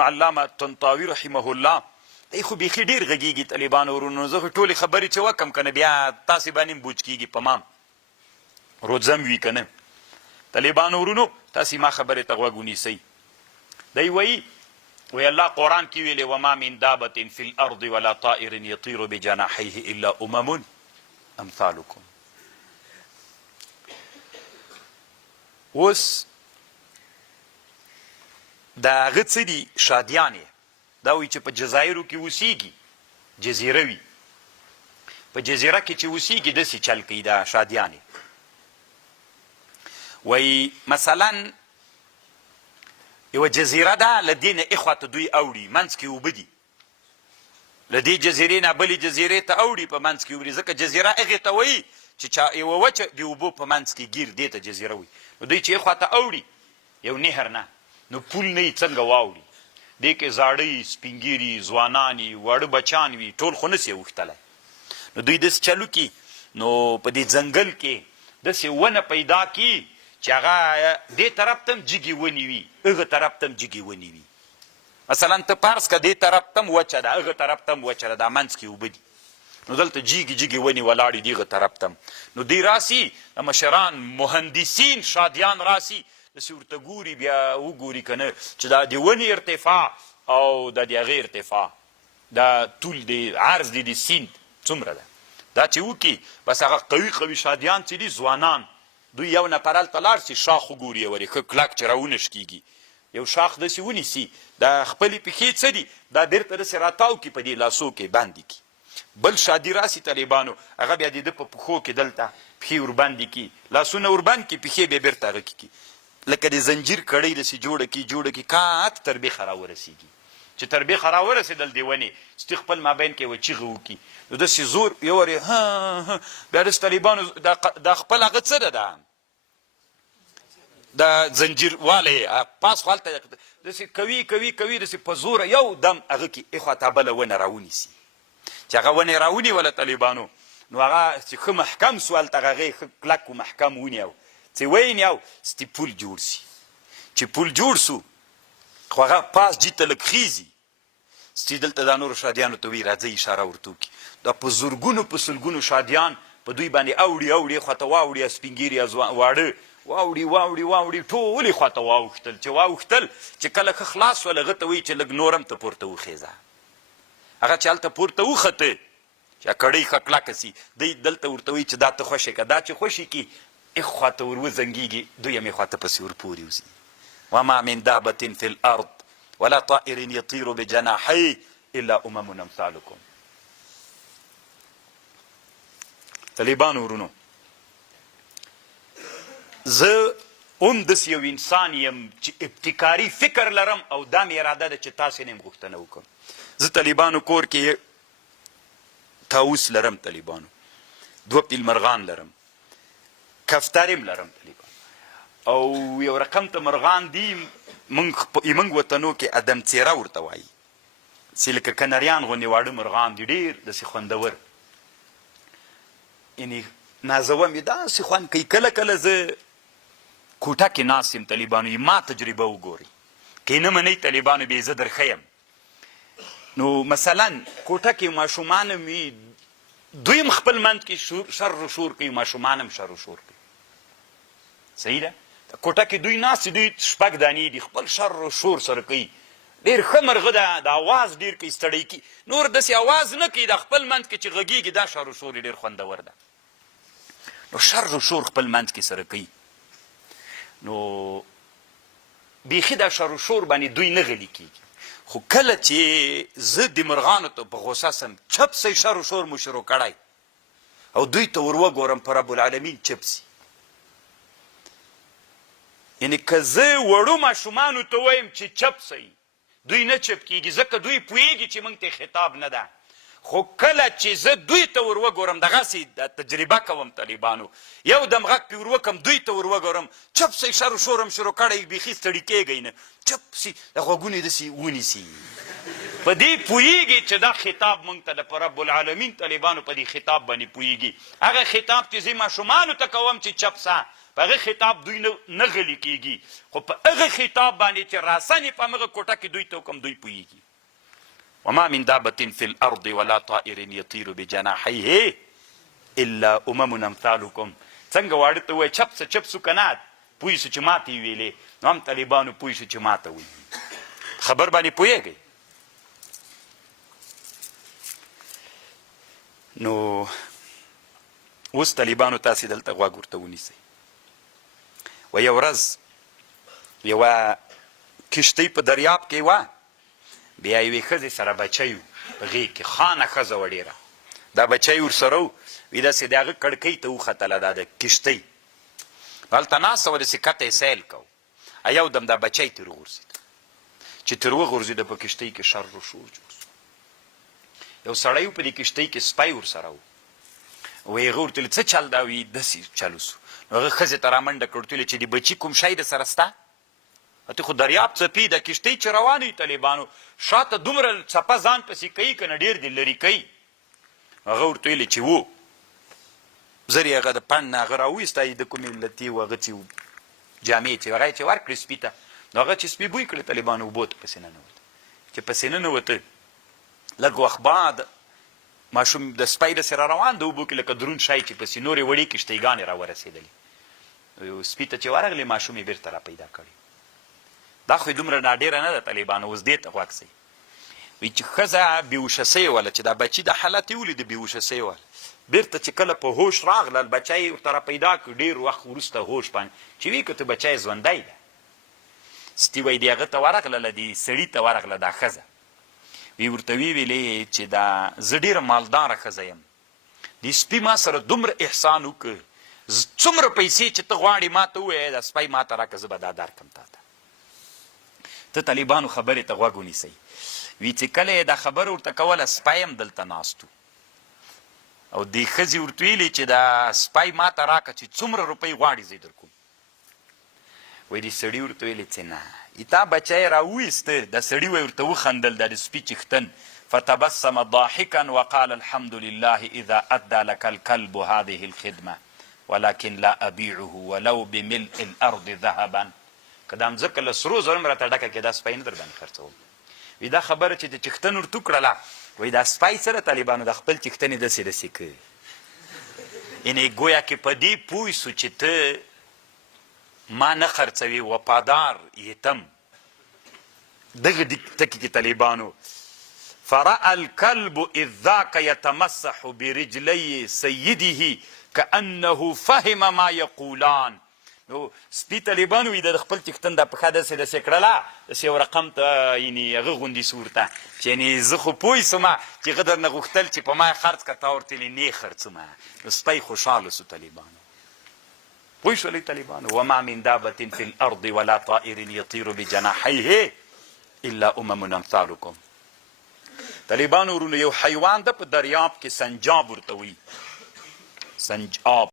علامه طنطاوي رحمه الله دی خو بیخي ډېر غږېږي طالبانو ورونو زه خو ټولې خبرې چې وکم که نه بیا تاسې باندې هم بوج کېږي په ما روزم وي که نه طالبانو ورونو تاسې ما خبرې ته غوږ ونیسئ دی وایي الله قرآن کې ویلې وما من دابة في الأرض ولا طائر يطير بجناحيه إلا أمم أمثالكم اوس دا هغه څه دي شادیانې دا وایي چې په جزایرو کې اوسیږي جزیره وي په جزیره کې چې اوسیږي داسې چل کوي دا شادیانې وایي مثلا یوه جزیره ده له دې نه اخواته دوی اوړي منځ کې اوبه دي له دې جزیرې نه بلې جزیرې ته اوړي په منځ کې اوړي ځکه جزیره هغې ته وایي چې یوه وچه د اوبو په منځ کې ګیر دې ته جزیره وایي نو دوی چې اخواته اوړي یو نهر نه نو پول نه یې څنګه واوړي دې کې زاړه سپین ږیري ځوانان وي واړه بچان وي ټول خو نسي اوښتلی نو دوی داسې چلو کي نو په دې ځنګل کې داسې ونه پیدا کي چې هغه دې طرف ته هم جګې ونې وي هغه طرف ته هم جګې ونې وي مثلا ته فرض که دې طرف ته هم وچه ده هغه طرف ته هم وچه ده دا منځ کې اوبه دي نو دلته جګې جګې ونې ولاړې دي هغه طرف ته هم نو دوی راسي د مشران مهندسین شادیان راسي داسې ورته ګوري بیا وګوري که نه چې دا د ونې ارتفاع او د هغې ارتفاع دا طول د عرض د سیند څومره ده دا چې وکړي بس هغه قوي قوي شادیان چې دي ځوانان دوی یو نفر هلته لاړ شي شاخ وګوري یورې ښه کلک چې راونشکېږي یو شاخ داسې ونیسي دا خپلې پښې څه دي دا بېرته داسې راتاو کړي په دې لاسو کې باندې کړي بل شادي راسي طالبانو هغه بیا د ده په پښو کې دلته پښې ورباندې کړي لاسونه ورباند کړي پښې بیا بېرته هغه کې کړي لکه د زنجیر کړۍ داسې جوړه کړي کات تر بیخه راورسېږي چې تر بیخه راورسېدل دې ونې چې خپل مابین کې یوه چیغه وکړي نو داسې زور یو وارې بیا داسې طالبانو دا خپل هغه څه ده دا دا زنجیر والی پاس خو هلته داسې کوي داسې په زوره یو دم هغه کې اخواته بله ونه راونیسي چې هغه ونې راونیوله طالبانو نو هغه چې ښه محکم سو هلته هغې ښه کلک و محکم ونیو چې وینیو ستې پول جوړ سي چې پول جوړ سو خو هغه پاس جي ته لږ خیزي ستې دلته دا نورو شادیانو ته وایي راځئ اشاره ورته وکړي دا په زرګونو په سلګونو شادیان په دوی باندې اوړي خواته واوړي سپین ږیري واړه واوړي ټولې خواته واوښتل چې واوښتل چې کله ښه خلاص شول هغه ته وایي چې لږ نور هم ته پورته وخیزه هغه چې هلته پورته وخته چې کړۍ ښه کلکه سي دی دلته ورته وایي چې دا ته خوشې که دا چې خوشې کي اخواته ور وزنګېږي دوی هم خواته پسې ورپورې وځي وما من دابة في الأرض ولا طائر يطير بجناحيه إلا أمم أمثالكم طالبانو ورونو زه هم داسې یو انسان یم چې ابتکاري فکر لرم او دا مې اراده ده چې تاسې نه یم غوښتنه وکړم زه طالبانو کور کې طاووس لرم طالبانو 2 پیل مرغان لرم کفتر هم لرم طالبانو او یو رقم ته مرغان دي موږ وطنو کې ادم څیره ورته وایي چې لکه کنریان غوندې واړه مرغان دي ډېر داسې خوندور یعنې نازوه مې داسې خوند کوي کله زه کوټه کې ناست یم طالبانو ما تجربه وګورئ که یې نه منئ طالبانو بیا زه در ښیم نو مثلا کوټه کې ماشومان هم وي دوی هم خپل منځ کې شر و شور کوي ماشومان هم شر و شور کوي صحیح ده کوټه کې دوی ناست دوی 6 دانې دي خپل شر و شور سره کوي ډېر ښه مرغه ده د اواز ډېر کوي ستړی کوي نور داسې اواز نه کوي د خپل منځ کې چې غږېږي دا شر و شور یې ډېر خوندور ده نو شر و شور خپل منځ کې سره کوي نو بیخي دا شر و شور باندې دوی نه غلي کېږي خو کله چې زه د مرغانو ته په غوسه سم چپ سئ شر و شور مو شروع کړی او دوی ته ور وګورم په رب العالمین چپ سي یعنې که زه وړو ماشومانو ته وایم چې چپ سئ دوی نه چپ کېږي ځکه دوی پوهېږي چې موږ ته خطاب نه ده خو کله چې زه دوی ته ور وګورم دغسې تجربه کوم طالبانو یو دم غږ پې ور وکړم دوی ته ور وګورم چپ سئ شر و شور هم شروع کړی بیخي ستړي کېږئ نه چپ سي د غوږونه یې داسې ونیسي په دې پوهیږي چې دا خطاب موږ ته د رب العالمین طالبانو په دې خطاب باندې پوهیږي. هغه خطاب چې زه ماشومانو ته کوم چې چپ سه، په هغه خطاب دوی نه غلي کېږي، خو په هغه خطاب باندې چې راسنې په همغه کوټه کې دوی ته کوم دوی پوهیږي. وما من دابة في الأرض ولا طائر يطير بجناحيه إلا أمم أمثالكم. څنګه واړه ته وایي چپ سه چپ سو که نه پوه سو چې ما ته یې ویلې، نو هم طالبانو پوه سو چې ما ته وایي. خبر باندې پوهېږئ؟ نو اوس طالبانو تاسې دلته غوږ ورته ونیسئ. و یو ورځ یوه کښتۍ په دریاب کې وه، بیا یوې ښځې سره بچی و په غېږ کې، خانه ښځه وه ډېره، دا بچی ورسره و، وي داسې د هغه کړکۍ ته وختله دا د کښتۍ، هلته ناسته وه، داسې کته یې سیل کو، یو دم دا بچی ترې وغورځېد، چې ترې وغورځېده په کښتۍ کې شر و شور جوړ شو. یو سړی و په دې کښتۍ کې سپی ورسره و، وایي هغه ورته ویل څه چل دا؟ وایي داسې چل وسو. نو هغه ښځې ته رامنډه کړ، ورته ویل چې د بچي کوم شی د سره سته؟ ته خو دریاب څپې د کښتۍ چې روانه وي طالبانو شاته دومره څپه ځان پسې کوي که نه ډېر دې لرې کوي. هغه ورته ویلې چې و، زر یې هغه د پڼ نه هغه راوایسته، د کومې لتې و هغه چې جامې چې هغه یې چې ورکړې سپي ته، نو هغه چې سپي بوی کړې طالبانو اوبو ته پسې ننوته. چې پسې ننوته لږ وخت بعد ماشوم د سپی داسې را روان د اوبو کې لکه دروند شی چې پسې نورې وړې کښتیګانې را ورسېدلې. سپي ته چې ورغلې ماشوم یې بېرته را پیدا کړې. دا خو یې دومره ناډېره نه ده طالبانو، اوس دې ته غوږ سئ. وایي چې ښځه بېهوشه سوې وله، چې دا بچي دا حالت یې ولید بېهوشه سوې وله، بېرته چې کله په هوش راغلل بچی یې ورته را پیدا کړ ډېر وخت وروسته هوش باندې، چې وایي که ته بچی ژوندی ده. سپي وایي د هغه ته ورغلله، دې سړي ته ورغله دا ښځه، وی ورته ویلې چې دا زه ډېره مالداره ښځه یم، دې سپي ما سره دومره احسان وکړ، څومره پیسې چې ته غواړې ما ته ووایې دا سپی ما ته راکړه، زه به دا درکړم تا ته. ته طالبانو خبرې ته غوږ ونیسئ. وی چې کله یې دا خبره ورته کوله سپی هم دلته ناست و، او دې ښځې ورته ویلې چې دا سپی ما ته راکړه چې څومره روپۍ غواړې زه یې درکوم. وایي دې سړي ورته ویلې چې نه، تا بچی یې راوویسته، د سړي وایي ورته وخندل دا د سپي چښتن، فتبسم ضاحکا وقال الحمد لله اذا ادى لك الكلب هذه الخدمه ولكن لا ابيعه ولو بملء الارض ذهبا. که دا مځکه له سرو زرو م راته ډکه کې دا سپی نه در باندې خرڅوم. وایي دا خبره چې د چښتن ورته وکړله، وایي دا سپی سره طالبانو د خپل چښتن یې داسې داسې کوي، یعنې ګویا کې په دې پوه سو چې ته ما نه خرڅوي، وفادار یتم. دغه ټکي کې طالبانو فرأى الكلب اذ ذاك يتمسح برجلي سيده كأنه فهم ما يقولان. نو سپي طالبانو وي د خپل چښتن دا پښه داسې داسې کړله، داسې یو رقم ته یعنې هغه غوندې سورته چې یعنې زه خو پوه سومه چې هغه درنه غوښتل چې په ما یې خرڅ کړه، تا ورته ویلې نه یې خرڅومه. نو سپی خوشحاله سو طالبانو. پوه شولئ طالبانو؟ وما من دابة في الأرض ولا طائر يطير بجناحيه إلا أمم أمثالكم. طالبانو ورونو یو حیوان ده په دریاب کې سنجاب ورته وایي، سنجاب.